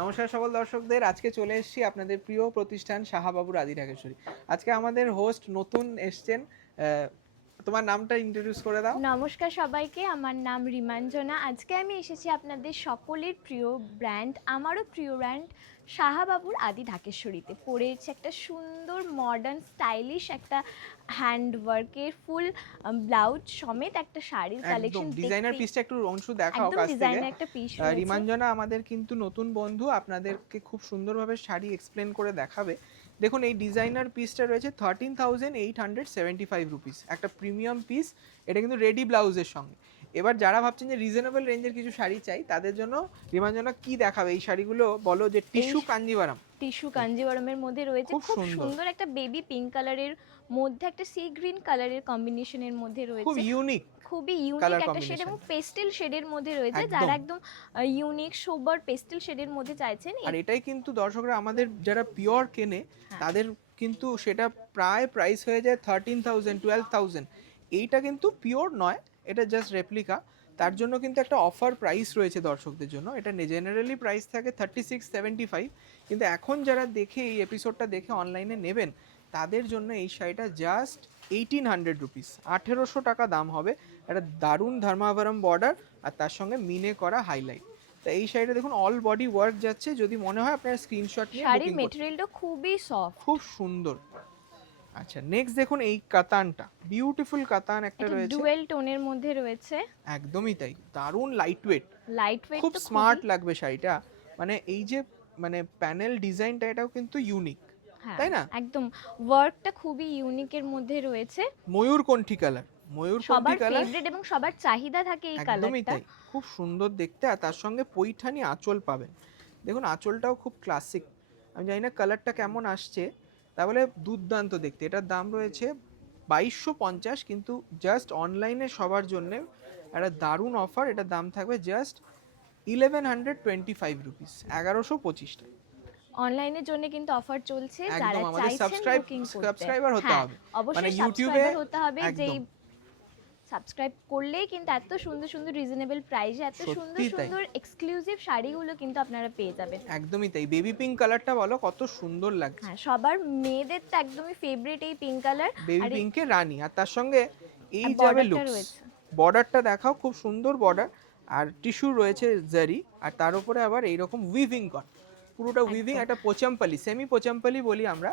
নমস্কার সকল দর্শকদের। আজকে চলে এসেছি আপনাদের প্রিয় প্রতিষ্ঠান শাহাবাবুর আদি ঢাকেশ্বরী। আজকে আমাদের হোস্ট নতুন এসছেন। তোমার নামটা ইন্ট্রোডিউস করে দাও। নমস্কার সবাইকে, আমার নাম রিমাঞ্জনা। আজকে আমি এসেছি আপনাদের সকলের প্রিয় ব্র্যান্ড, আমারও প্রিয় ব্র্যান্ড শাহাবাবুর আদি ঢাকেশ্বরীতে। পরেছি একটা সুন্দর মডার্ন স্টাইলিশ একটা হ্যান্ডওয়ার্কের ফুল ব্লাউজ সমেত একটা শাড়ির একদম কালেকশন। ডিজাইনার পিসটা একটু অংশ দেখাও একদম কাছ থেকে। ডিজাইনার একটা পিস রয়েছে। রিমাঞ্জনা আমাদের কিন্তু নতুন বন্ধু, আপনাদেরকে খুব সুন্দরভাবে শাড়ি এক্সপ্লেন করে দেখাবে। দেখুন এই ডিজাইনার পিসটা রয়েছে 13,875 রুপিস, একটা প্রিমিয়াম পিস। এটা কিন্তু রেডি ব্লাউজের সঙ্গে। এবার যারা ভাবছেন যে রিজনেবল রেঞ্জের কিছু শাড়ি চাই, তাদের জন্য রিমাঞ্জনা কি দেখাবে এই শাড়িগুলো বলো। যে টিস্যু কাঞ্জিভারাম, টিস্যু কাঞ্জিভারমের মধ্যে রয়েছে খুব খুব সুন্দর, সুন্দর একটা বেবি পিঙ্ক কালারের মধ্যে একটা সি গ্রিন কালারের কম্বিনেশনের মধ্যে খুব রয়েছে। ইউনিক খুবই ইউনিক কালার একটা শেড কম্বিনেশন। এবং পেস্টেল শেডের মধ্যে রয়েছে। একদম। যারা একদম ইউনিক সোবার পেস্টেল শেডের মধ্যে চাইছেন আর এটাই কিন্তু দর্শকরা আমাদের যারা পিওর কেনে, হ্যাঁ। তাদের কিন্তু সেটা প্রায় প্রাইস হয়ে যায় 13,000 12,000। এইটা কিন্তু পিওর নয়, এটা জাস্ট রেপ্লিকা। তার জন্য কিন্তু একটা অফার প্রাইস রয়েছে দর্শকদের জন্য। এটা জেনারেলি প্রাইস থাকে 3675, কিন্তু এখন যারা দেখে এই এপিসোডটা দেখে অনলাইনে নেবেন, তাদের জন্য এই শাড়িটা জাস্ট 1800 রুপিস, 1800 টাকা দাম হবে। একটা দারুণ ধর্মাবরম বর্ডার আর তার সঙ্গে মিনে করা হাইলাইট। তো এই শাড়িটা দেখুন অল বডি ওয়ার্ক যাচ্ছে। যদি মনে হয় আপনারা স্ক্রিনশট নিয়ে শাড়ির বুকিং করতে, মেটেরিয়ালটা খুবই সফট, খুব সুন্দর। আচ্ছা, নেক্সট দেখুন এই কাতানটা, বিউটিফুল কাতান একটা এটা রয়েছে। ডুয়েল টোনের মধ্যে রয়েছে। একদমই তাই, দারুণ লাইট ওয়েট, লাইট ওয়েট খুব তো স্মার্ট লাগবে শাড়িটা। মানে এই যে মানে প্যানেল ডিজাইনটা, এটাও কিন্তু ইউনিক, হ্যাঁ তাই না? একদম ওয়ার্কটা খুবই ইউনিকের মধ্যে রয়েছে। ময়ূরকণ্ঠী কালার, ময়ূরকণ্ঠী সবার কালার, ফেভারিট এবং সবার চাহিদা থাকে এই একদমই কালারটা। তাই, খুব সুন্দর দেখতে। আর তার সঙ্গে পৈঠানি আঁচল পাবেন। দেখুন আঁচলটাও খুব ক্লাসিক। আমি জানি না কালারটা কেমন আসছে, তাহলে দুর্দান্ত দেখতে। এটার দাম রয়েছে 2250, কিন্তু জাস্ট অনলাইনে সবার জন্য একটা দারুণ অফার। এটার দাম থাকবে জাস্ট 1125 রুপিস, 1125 টাকা। অনলাইনের জন্য কিন্তু অফার চলছে, একদম যারা আমাদের চাইছেন বুকিং করতে। সাবস্ক্রাইবার হতে হ্যাঁ, হবে, মানে অবশ্যই ইউটিউবে। সাবস্ক্রাইবার হতে হবে। যেই একদম সাবস্ক্রাইব করলেই কিন্তু এত সুন্দর সুন্দর রিজনেবল প্রাইসে এত সুন্দর সত্যি তাই, সুন্দর এক্সক্লুসিভ শাড়িগুলো কিন্তু আপনারা পেয়ে যাবেন। একদমই তাই। বেবি পিঙ্ক কালারটা বলো কত সুন্দর লাগছে। হ্যাঁ, সবার মেয়েদের তো একদমই ফেভারিট এই পিঙ্ক কালার। বেবি আর পিঙ্কের রানী, আর তার সঙ্গে এই যাবে বর্ডারটা লুকস। রয়েছে। বর্ডারটা দেখাও, খুব সুন্দর বর্ডার। আর টিস্যু রয়েছে জারি, আর তার উপরে আবার এইরকম উইভিং করা, পুরোটা উইভিং, একদম একটা পোচাম্পালি, সেমি পোচাম্পালি বলি আমরা।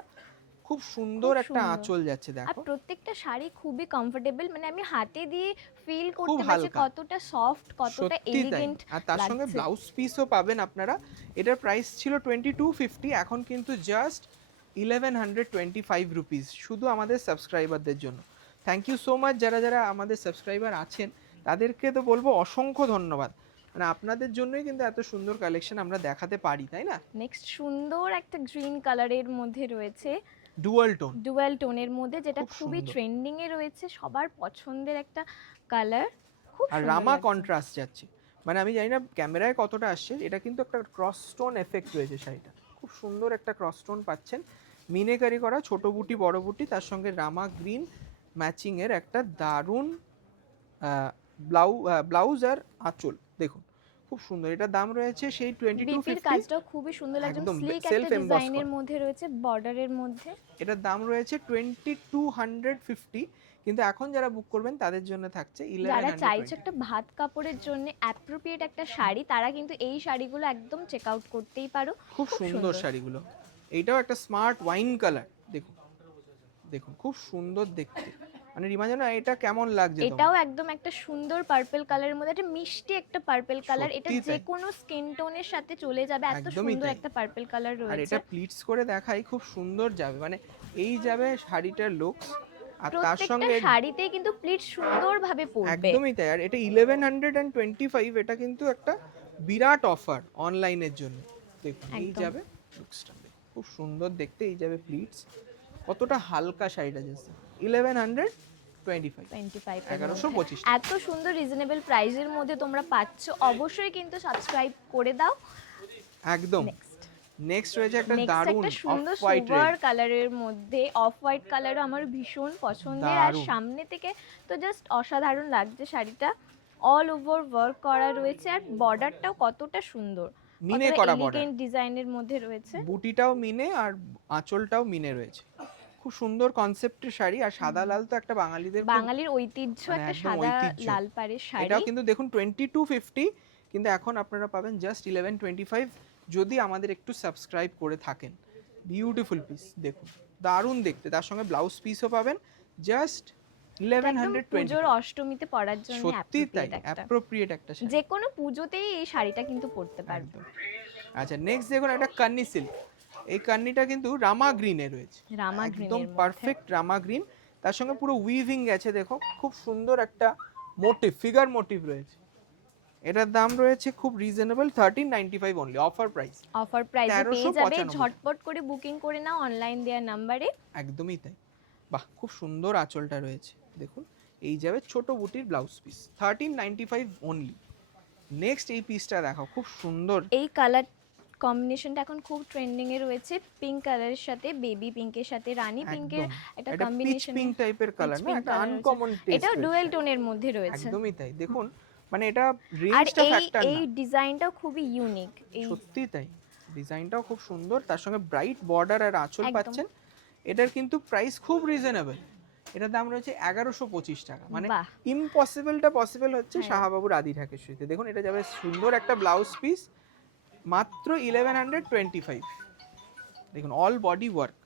খুব সুন্দর খুব একটা সুন্দর। আঁচল যাচ্ছে আর দেখো, প্রত্যেকটা শাড়ি খুবই কমফোর্টেবল, মানে আমি হাতে দিয়ে ফিল খুব করতে পারছি হালকা, কতটা সফট, কতটা সত্যি তাই। এলিগেন্ট আর তার সঙ্গে লাগছে। ব্লাউজ পিসও পাবেন আপনারা। এটার প্রাইস ছিল 2250, এখন কিন্তু জাস্ট 1125 রুপিস, শুধু আমাদের সাবস্ক্রাইবারদের জন্য। থ্যাংক ইউ সো মাচ যারা যারা আমাদের সাবস্ক্রাইবার আছেন, তাদেরকে তো বলবো অসংখ্য ধন্যবাদ। মানে আপনাদের জন্যই কিন্তু এত সুন্দর কালেকশন আমরা দেখাতে পারি, তাই না? নেক্সট সুন্দর একটা গ্রিন কালারের মধ্যে রয়েছে, ডুয়াল টোন, ডুয়াল টোনের মধ্যে, যেটা খুব খুবই সুন্দর। ট্রেন্ডিং এ রয়েছে, সবার পছন্দের একটা কালার। খুব আর সুন্দর রামা লাগছে। কন্ট্রাস্ট যাচ্ছে, মানে আমি জানি না ক্যামেরায় কতটা আসছে, এটা কিন্তু একটা ক্রস স্টোন এফেক্ট রয়েছে শাড়িটা। খুব সুন্দর একটা ক্রস স্টোন পাচ্ছেন, মিনেকারি করা, ছোট বুটি বড় বুটি, তার সঙ্গে রামা গ্রিন ম্যাচিং এর একটা দারুণ ব্লাউজ আর আঁচল দেখুন, খুব সুন্দর। এটার দাম রয়েছে সেই বিপির 2250। কাজটাও খুবই সুন্দর লাগছে, একদম স্লিক সেলফ একটা এমবস ডিজাইনের করা। মধ্যে রয়েছে বর্ডারের মধ্যে। এটার দাম রয়েছে 2250, কিন্তু এখন যারা বুক করবেন তাদের জন্য থাকছে যারা চাইছে 1120। একটা ভাত কাপড়ের জন্য অ্যাপ্রোপ্রিয়েট একটা শাড়ি, তারা কিন্তু এই শাড়িগুলো একদম চেক আউট করতেই পারো। খুব খুব সুন্দর সুন্দর। শাড়িগুলো। এইটাও একটা স্মার্ট ওয়াইন কালার, দেখুন দেখুন খুব সুন্দর দেখতে। মানে রিমাঞ্জনা এটা কেমন লাগছে তোমার? এটাও একদম একটা সুন্দর পার্পল কালারের মধ্যে, একটা মিষ্টি একটা পার্পল কালার। এটা সত্যি যে তাই, কোনো স্কিন টোনের সাথে চলে যাবে, এত একদমই সুন্দর তাই। একটা পার্পল কালার আর রয়েছে। এটা প্লিটস করে দেখাই, খুব সুন্দর যাবে, মানে এই যাবে শাড়িটার লুকস। আর তার প্রত্যেকটা সঙ্গে শাড়িতেই কিন্তু প্লিট সুন্দরভাবে পড়বে। একদমই তাই। আর এটা 1125, এটা কিন্তু একটা বিরাট অফার অনলাইনের জন্য। দেখুন এই একদম যাবে লুকসটা, খুব সুন্দর দেখতে। এই যাবে প্লিটস, কতটা হালকা শাড়িটা যাচ্ছে। 1125, 25 1125। এত সুন্দর রিজনেবল প্রাইসের মধ্যে তোমরা পাচ্ছ, অবশ্যই কিন্তু সাবস্ক্রাইব করে দাও। একদম। নেক্সট নেক্সট রয়েছে একটা নেক্সট দারুণ একটা অফ সুন্দর হোয়াইট সোবার রেড, কালারের মধ্যে, অফ হোয়াইট কালারও আমার ভীষণ পছন্দের। আর দারুণ। সামনে থেকে তো জাস্ট অসাধারণ লাগছে শাড়িটা। অল ওভার ওয়ার্ক করা রয়েছে, আর বর্ডারটাও কতটা সুন্দর। মিনে করা বর্ডার, এলিগেন্ট ডিজাইনের মধ্যে রয়েছে। বুটিটাও মিনে আর আঁচলটাও মিনে রয়েছে। খুব সুন্দর কনসেপ্টের শাড়ি, আর সাদা লাল তো একটা বাঙালিদের খুব বাঙালির ঐতিহ্য, মানে একটা একদম সাদা ঐতিহ্য। লাল পাড়ের শাড়ি। এটাও কিন্তু দেখুন 2250, কিন্তু এখন আপনারা পাবেন জাস্ট 1125 যদি আমাদের একটু সাবস্ক্রাইব করে থাকেন। বিউটিফুল পিস দেখুন, দারুণ দেখতে, তার সঙ্গে ব্লাউজ পিসও পাবেন জাস্ট একদম 1120। পুজোর অষ্টমীতে পরার জন্য সত্যি তাই, appropriate একটা। অ্যাপ্রোপ্রিয়েট একটা শাড়ি যে কোনো পুজোতেই এই শাড়িটা কিন্তু পরতে পারবে। একদম। আচ্ছা নেক্সট দেখুন একটা কান্নি সিল্ক। এই কান্নিটা কিন্তু রামা গ্রিনে রয়েছে, রামা একদম গ্রিনের মধ্যে। পারফেক্ট রামা গ্রিন, তার সঙ্গে পুরো উইভিং গেছে দেখো, খুব সুন্দর একটা মোটিভ, ফিগার মোটিভ রয়েছে। এটার দাম রয়েছে খুব reasonable 1395 only, offer price. Offer প্রাইসে পেয়ে যাবে, 1395 ঝটপট করে বুকিং করে নাও অনলাইন দেওয়ার নাম্বারে। একদমই তাই। বাহ, খুব সুন্দর আঁচলটা রয়েছে দেখুন, এই যাবে ছোট বুটির ব্লাউজ পিস, 1395 অনলি। নেক্সট এই পিসটা দেখাও, খুব সুন্দর। এই কালার কম্বিনেশনটা এখন খুব ট্রেন্ডিং এ রয়েছে, পিঙ্ক কালারের সাথে বেবি পিঙ্কের সাথে রানী পিঙ্কের একটা এটা পিচ কম্বিনেশন। পিঙ্ক টাইপের কালার না, একটা আনকমন টেস্ট। এটাও ডুয়েল টোনের মধ্যে রয়েছে। একদমই তাই, দেখুন মানে এটা আর রেঞ্জটা এই ফ্যাক্টর এই না, ডিজাইনটাও খুবই ইউনিক। এই সত্যি তাই, ডিজাইনটাও খুব সুন্দর, তার সঙ্গে ব্রাইট বর্ডার আর আঁচল একদম। পাচ্ছেন। এটার কিন্তু প্রাইস খুব রিজনেবল, এটার দাম রয়েছে 1125 টাকা। মানে বাহ। ইম্পসিবলটা পসিবল হচ্ছে হ্যাঁ। শাহাবাবুর আদি ঢাকেশ্বরীতে। দেখুন এটা যাবে সুন্দর একটা ব্লাউজ পিস, মাত্র 1125। দেখুন অল বডি ওয়ার্ক।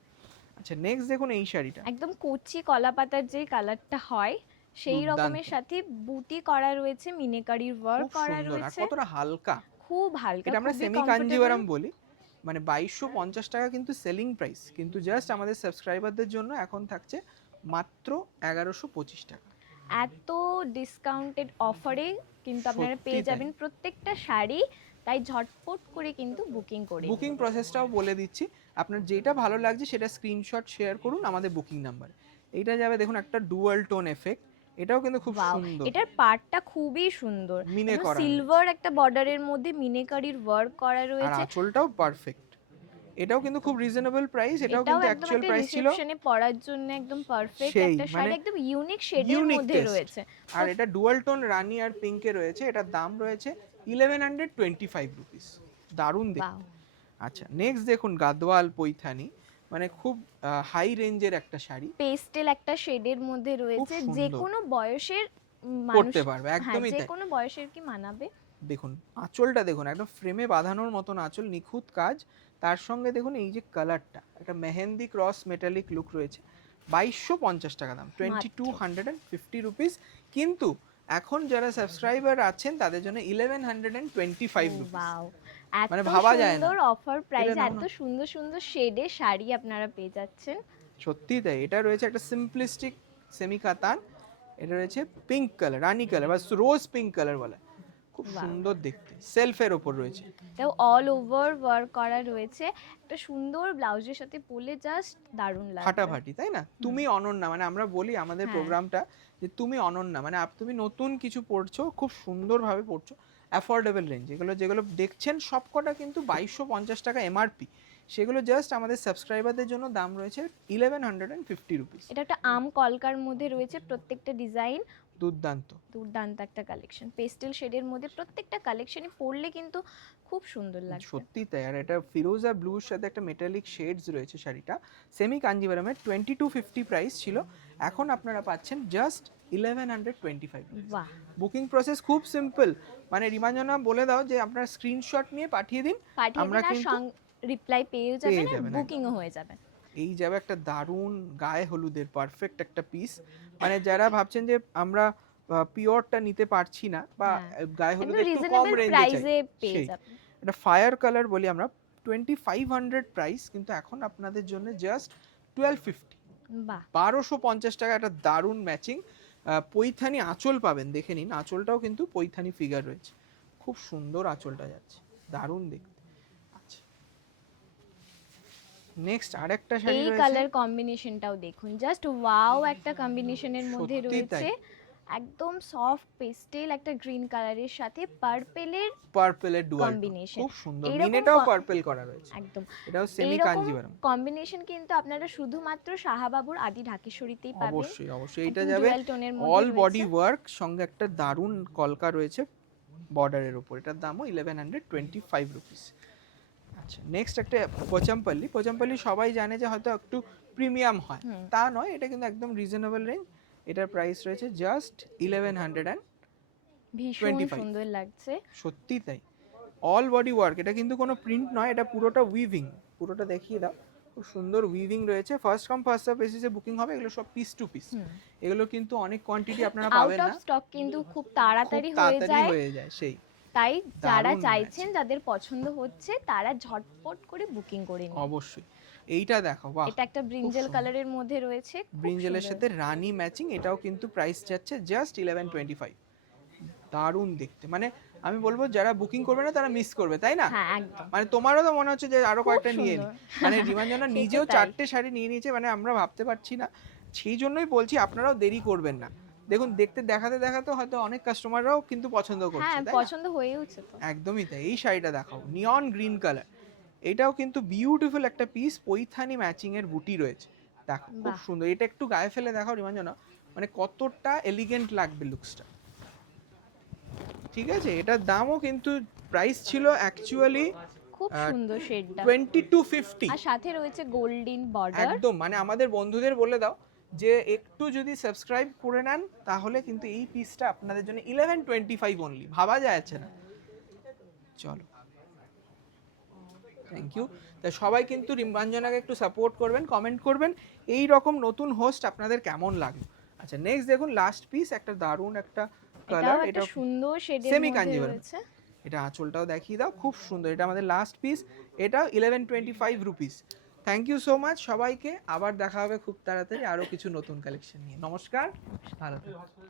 আচ্ছা নেক্সট দেখুন এই শাড়িটা, একদম কচি কলা পাতার যে কালারটা হয় সেই দুর্দান্ত। রকমের সাথে বুটি করা রয়েছে, মিনেকারির ওয়ার্ক খুব করা সুন্দর, আর রয়েছে, কতটা হালকা। খুব হালকা, এটা আমরা খুবই সেমি comfortable। কাঞ্জিভারাম বলি, মানে 2250 টাকা কিন্তু সেলিং প্রাইস, কিন্তু জাস্ট আমাদের সাবস্ক্রাইবারদের জন্য এখন থাকছে মাত্র 1125 টাকা। এত ডিসকাউন্টেড অফারে কিন্তু আপনারা সত্যি পেয়ে তাই। যাবেন প্রত্যেকটা শাড়ি, তাই ঝটপট করে কিন্তু বুকিং করে নিন। বুকিং প্রসেসটাও বলে দিচ্ছি, আপনার যেটা ভালো লাগছে সেটা স্ক্রিনশট শেয়ার করুন আমাদের বুকিং নাম্বার। এইটা যাবে দেখুন একটা ডুয়াল টোন এফেক্ট, এটাও কিন্তু খুব ওয়াও, সুন্দর, এটার পার্টটা খুবই সুন্দর, মিনে করা সিলভার একটা বর্ডারের মধ্যে মিনেকারির ওয়ার্ক করা আর রয়েছে। আঁচলটাও পারফেক্ট। এটাও কিন্তু খুব রিজনেবল প্রাইস, এটাও এটাও কিন্তু একদম অ্যাকচুয়াল একটা প্রাইস ছিল রিসেপশনে পরার জন্য একদম পারফেক্ট সেই, একটা শাড়ি, মানে একদম ইউনিক শেডের ইউনিক মধ্যে টেস্ট। রয়েছে। আর এটা ডুয়াল টোন রানী আর পিঙ্কে রয়েছে, এটার দাম রয়েছে 1125 রুপিস, দারুণ Wow. দেখতে। আচ্ছা নেক্সট দেখুন গাদওয়াল পৈথানি, মানে খুব হাই রেঞ্জের একটা শাড়ি, পেস্টেল একটা শেডের মধ্যে রয়েছে, সুন্দর। যে কোনো বয়সের পরতে মানুষ, পারবে, হ্যাঁ একদমই যে তাই। কোনো বয়সের কি মানাবে। দেখুন আঁচলটা দেখুন, একদম ফ্রেমে বাঁধানোর মতন আঁচল, নিখুঁত কাজ, তার সঙ্গে দেখুন এই যে কালারটা, একটা মেহেন্দি ক্রস মেটালিক লুক রয়েছে। 2250 টাকা দাম, 2250 রুপিস। কিন্তু এখন যারা সাবস্ক্রাইবার আছেন তাদের জন্য 1125 রুপিস, ওয়াও, মানে এত ভাবা যায় না। সুন্দর অফার প্রাইস, এটা নাও এত না। সুন্দর সুন্দর শেডের শাড়ি আপনারা পেয়ে যাচ্ছেন। সত্যি তাই, এটা রয়েছে একটা সিম্পলিস্টিক সেমি কাতান, এটা রয়েছে পিঙ্ক কালার, রানী কালার বা রোজ পিঙ্ক কালার বলে, খুব Wow. সুন্দর দেখতে, সেলফের ওপর রয়েছে। তাও অল ওভার ওয়ার্ক করা রয়েছে, একটা সুন্দর ব্লাউজের সাথে পরলে জাস্ট দারুণ লাগবে। ফাটাফাটি তাই না, তুমি অনন্যা, মানে আমরা বলি আমাদের হ্যাঁ। প্রোগ্রামটা যে তুমি অনন্যা, মানে তুমি নতুন কিছু পড়ছো, খুব সুন্দরভাবে পড়ছো, অ্যাফোর্ডেবল রেঞ্জ। এগুলো যেগুলো দেখছেন সবকটা কিন্তু 2250 টাকা এমআরপি, সেগুলো জাস্ট আমাদের সাবস্ক্রাইবারদের জন্য দাম রয়েছে 1150 রুপিস। এটা একটা আম কলকার মধ্যে রয়েছে প্রত্যেকটা ডিজাইন, দুর্দান্ত। দুর্দান্ত একটা কালেকশন, পেস্টেল শেডের মধ্যে প্রত্যেকটা কালেকশনই পরলে কিন্তু খুব সুন্দর লাগবে। সত্যি তাই, আর এটা ফিরোজা ব্লুর সাথে একটা মেটালিক শেডস রয়েছে শাড়িটা, সেমি কাঞ্জিভারামের 2250 প্রাইস ছিল, এখন আপনারা পাচ্ছেন জাস্ট 1125। বাহ, বুকিং প্রসেস খুব সিম্পল, মানে রিমাঞ্জনা বলে দাও যে আপনারা স্ক্রিনশট নিয়ে পাঠিয়ে দিন, পাঠিয়ে আমরা দিন আর কিন্তু রিপ্লাই পেয়েও পেয়ে যাবেন আর যাবেন, বুকিংও হয়ে যাবে। এই যাবে একটা দারুণ গায়ে হলুদের পারফেক্ট একটা পিস, মানে যারা ভাবছেন যে আমরা পিওরটা নিতে পারছি না বা হ্যাঁ। গায়ে একদম হলুদ একটু কম রিজনেবল রেঞ্জে প্রাইসে চাই, পেয়ে সেই যাবেন। এটা ফায়ার কালার বলি আমরা, 2500 প্রাইস, কিন্তু এখন আপনাদের জন্য জাস্ট 1250, বাহ, 1250 টাকা একটা দারুণ ম্যাচিং পৈথানি আঁচল পাবেন, দেখে নিন আঁচলটাও কিন্তু পৈথানি ফিগার রয়েছে, খুব সুন্দর আঁচলটা যাচ্ছে, দারুণ দেখতে। আচ্ছা নেক্সট আরেকটা শাড়ি এই রয়েছে, কালার কম্বিনেশনটাও দেখুন, জাস্ট ওয়াও একটা কম্বিনেশনের মধ্যে সত্যি তাই। রয়েছে, একদম সফট পেস্টেল একটা গ্রিন কালারের সাথে পার্পেলের পার্পলের ডুয়াল কম্বিনেশন। খুব সুন্দর, এইরকম মিনেটাও পার্পল করা রয়েছে, একদম এটাও সেমি এইরকম কাঞ্জিভারাম। কম্বিনেশন কিন্তু আপনারা শুধুমাত্র শাহাবাবুর আদি ঢাকেশ্বরীতেই পাবেন। অবশ্যই অবশ্যই, এটা একদম যাবে dual tone এর মধ্যে অল বডি রয়েছে। ওয়ার্ক, সঙ্গে একটা দারুণ কলকা রয়েছে, বর্ডারের উপর, এটার দামও 1125 রুপিস। আচ্ছা নেক্সট একটা পোচামপল্লি। পোচামপল্লি সবাই জানে যে হয়তো একটু প্রিমিয়াম হয়, তা নয়, এটা কিন্তু একদম রিজনেবল রেঞ্জ। এটার প্রাইস রয়েছে জাস্ট 1125। ভীষণ সুন্দর লাগছে। সত্যি তাই, অল বডি ওয়ার্ক, এটা কিন্তু কোনো প্রিন্ট নয়, এটা পুরোটা উইভিং। পুরোটা দেখিয়ে দাও, খুব সুন্দর উইভিং রয়েছে। ফার্স্ট কাম ফার্স্ট সার্ভ বেসিসে বুকিং হবে, এগুলো সব পিস টু পিস। এগুলো কিন্তু অনেক কোয়ান্টিটি আপনারা পাবেন আউট না, অফ স্টক কিন্তু খুব খুব তাড়াতাড়ি তাড়াতাড়ি হয়ে যায়। সেই তাই যারা দারুণ চাইছেন, লাগছে। যাদের পছন্দ হচ্ছে, তারা ঝটপট করে বুকিং করে নিন। অবশ্যই, এইটা দেখো, বাহ, এটা একটা ব্রিঞ্জেল কালারের মধ্যে রয়েছে, খুব ব্রিঞ্জেলের সুন্দর। সাথে রানী ম্যাচিং, এটাও কিন্তু প্রাইস যাচ্ছে জাস্ট 1125। দারুণ দেখতে, মানে আমি বলবো যারা বুকিং করবে না তারা মিস করবে, তাই না? হ্যাঁ একদম। মানে তোমারও তো মনে হচ্ছে যে আরো খুব কয়েকটা নিয়ে নি। সুন্দর। মানে রিমাঞ্জনা সে তো নিজেও তাই। 4টে শাড়ি নিয়ে নিয়েছে, মানে আমরা ভাবতে পারছি না। সেই জন্যই বলছি আপনারাও দেরি করবেন না। দেখুন দেখতে দেখাতে দেখাতে হয়তো অনেক কাস্টমাররাও কিন্তু পছন্দ করছে, হ্যাঁ তাই না? পছন্দ হয়েওছে তো। একদমই তাই। এই শাড়িটা দেখাও, নিয়ন গ্রিন কালার, এটাও কিন্তু বিউটিফুল একটা পিস, পৈথানি ম্যাচিং এর বুটি রয়েছে। দেখো খুব বাহ। সুন্দর, এটা একটু গায়ে ফেলে দেখাও রিমাঞ্জনা, মানে কতটা এলিগেন্ট লাগবে লুকসটা। ঠিক আছে, এটার দামও কিন্তু প্রাইস ছিল অ্যাকচুয়ালি খুব সুন্দর শেডটা। 2250। আর সাথে রয়েছে গোল্ডেন বর্ডার। একদম, মানে আমাদের বন্ধুদের বলে দাও যে একটু যদি সাবস্ক্রাইব করে নেন তাহলে কিন্তু এই পিসটা আপনাদের জন্য 1125 অনলি, ভাবা যাচ্ছে না। চলো, থ্যাংক ইউ। তা সবাই কিন্তু রিম্বাঞ্জনাকে একটু সাপোর্ট করবেন, কমেন্ট করবেন এই রকম নতুন হোস্ট আপনাদের কেমন লাগলো। আচ্ছা নেক্সট দেখুন, লাস্ট পিস, একটা দারুণ একটা কালার, এটাও একটা সুন্দর শেডের সেমি মধ্যে কাঞ্জিভারম। রয়েছে। এটা আঁচলটাও দেখিয়ে দাও, খুব সুন্দর। এটা আমাদের লাস্ট পিস, এটা 1125 rupees. Thank you so much সবাইকে, আবার দেখা হবে খুব তাড়াতাড়ি আরও কিছু নতুন কালেকশন নিয়ে। নমস্কার, ভালো থাকবেন।